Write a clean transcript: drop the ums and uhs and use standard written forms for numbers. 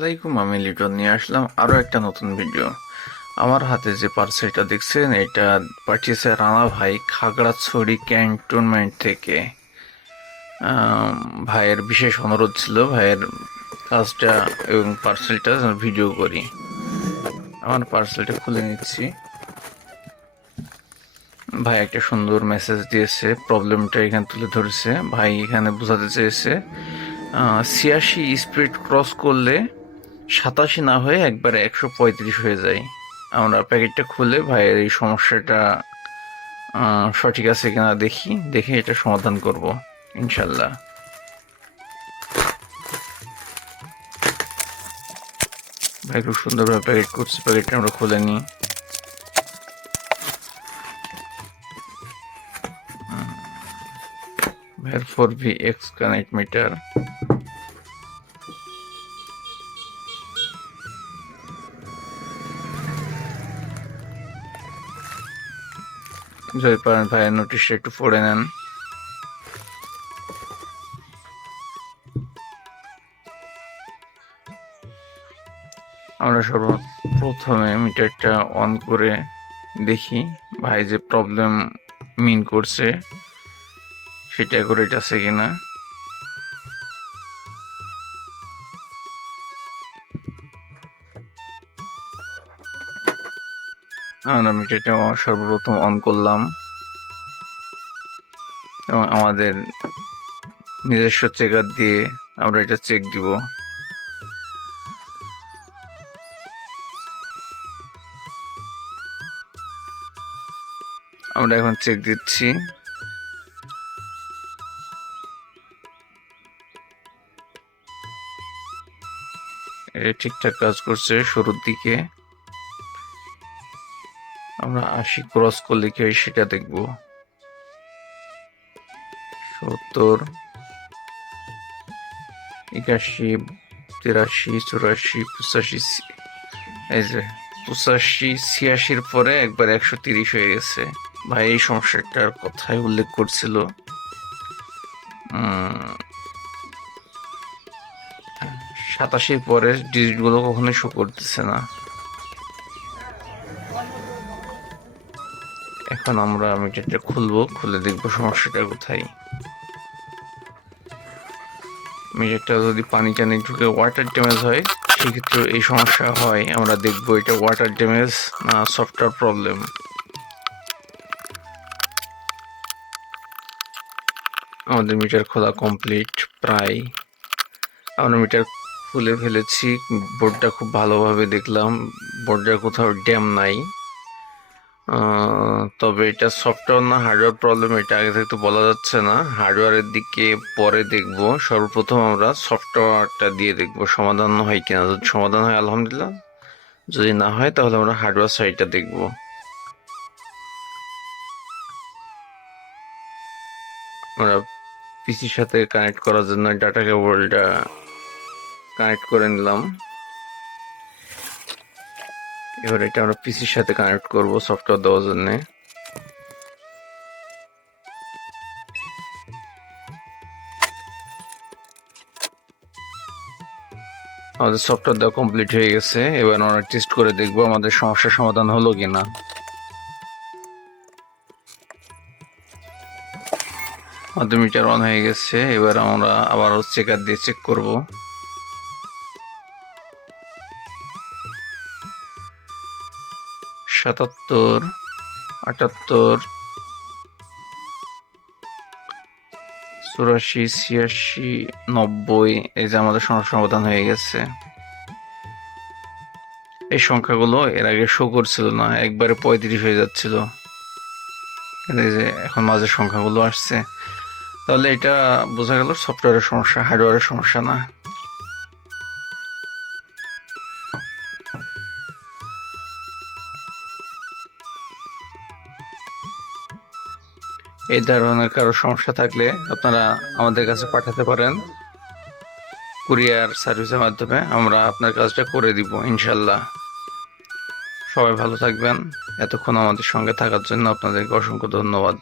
আসসালামাইকুম, আমি লিটন নিয়ে আসলাম আরো একটা নতুন ভিডিও। আমার হাতে যে পার্সেলটা দেখছেন, এটা পাঠিয়েছে রানা ভাই খাগড়াছড়ি ক্যান্টনমেন্ট থেকে। ভাইয়ের বিশেষ অনুরোধ ছিল ভাইয়ের কাজটা এবং পার্সেলটা ভিডিও করি। আমার পার্সেলটা খুলে নিচ্ছি। ভাই একটা সুন্দর মেসেজ দিয়েছে, প্রবলেমটা এখানে তুলে ধরেছে। ভাই এখানে বোঝাতে চেয়েছে ৮৬ স্পিড ক্রস করলে ৮৭ না হয়ে একবারে ১৩৫ হয়ে যায়। আমরা প্যাকেটটা খুলে ভাইয়ের এই সমস্যাটা সঠিক আছে কিনা দেখে এটা সমাধান করব ইনশাল্লাহ। ভাই খুব সুন্দরভাবে প্যাকেট করছে, প্যাকেটটা আমরা খুলে নিই। ভাইয়ের 4V xconnect মিটার, যদি পারেন ভাইয়ের নোটিশটা একটু পড়ে নেন। আমরা সর্বপ্রথমে মিটারটা অন করে দেখি ভাই যে প্রবলেম মিন করছে সেটা অ্যাকুরেট আছে কিনা। আমরা মিটারটা সর্বপ্রথম অন করলাম এবং আমাদের নিজস্ব চেকার দিয়ে আমরা এটা চেক দিব। আমরা এখন চেক দিচ্ছি। এটা ঠিকঠাক কাজ করছে শুরুর দিকে। আমরা ৮০ ক্রস করলে কি হয় সেটা দেখব। ৭০, ৮১, ৮৩, ৮৪, ৮৫, এই যে ৮৫, ৮৬ পরে একবার ১৩০ হয়ে গেছে। ভাই এই সমস্যাটার কথাই উল্লেখ করছিল। ৮৭ পরে ডিজিটগুলো কখনোই শো করতেছে না। এখন আমরা মিটারটা খুলবো, খুলে দেখবো সমস্যাটা কোথায়। মিটারটা যদি পানি টানি ঢুকে ওয়াটার ড্যামেজ হয় সেক্ষেত্রে এই সমস্যা হয়। আমরা দেখবো এটা ওয়াটার ড্যামেজ না সফটওয়্যার প্রবলেম। আমাদের মিটার খোলা কমপ্লিট প্রায়। আমরা মিটার খুলে ফেলেছি, বোর্ডটা খুব ভালোভাবে দেখলাম, বোর্ডের কোথাও ড্যাম নাই। তবে এটা সফটওয়্যার না হার্ডওয়্যার প্রবলেম এটা আগে থেকে তো বলা যাচ্ছে না। হার্ডওয়্যারের দিকে পরে দেখব। সর্বপ্রথম আমরা সফটওয়্যারটা দিয়ে দেখব সমাধান হয় কিনা। যদি সমাধান হয় আলহামদুলিল্লাহ, যদি না হয় তাহলে আমরা হার্ডওয়্যার সাইডটা দেখব। আমরা পিসির সাথে কানেক্ট করার জন্য ডাটা কেবলটা কানেক্ট করে নিলাম। এবার এটা আমরা পিসির সাথে কানেক্ট করব সফটওয়্যার দেওয়ার জন্য। আমাদের সফটওয়্যার দেওয়া কমপ্লিট হয়ে গেছে। এবার আমরা টেস্ট করে দেখবো আমাদের সমস্যার সমাধান হলো কিনা। আমাদের মিটার অন হয়ে গেছে। এবার আমরা আবারও চেকার দিয়ে চেক করব। সাতাত্তর, ৭৮, ৮৪, ৮৬, ৯০, এই যে আমাদের সমস্যার সমাধান হয়ে গেছে। এই সংখ্যাগুলো এর আগে শো করছিল না, একবারে ৩৫ হয়ে যাচ্ছিল। এই যে এখন মাঝের সংখ্যাগুলো আসছে। তাহলে এটা বোঝা গেল সফটওয়্যারের সমস্যা, হার্ডওয়্যারের সমস্যা না। এই ধরনের কারো সমস্যা থাকলে আপনারা আমাদের কাছে পাঠাতে পারেন কুরিয়ার সার্ভিসের মাধ্যমে। আমরা আপনার কাজটা করে দিব ইনশাল্লাহ। সবাই ভালো থাকবেন। এতক্ষণ আমাদের সঙ্গে থাকার জন্য আপনাদেরকে অসংখ্য ধন্যবাদ।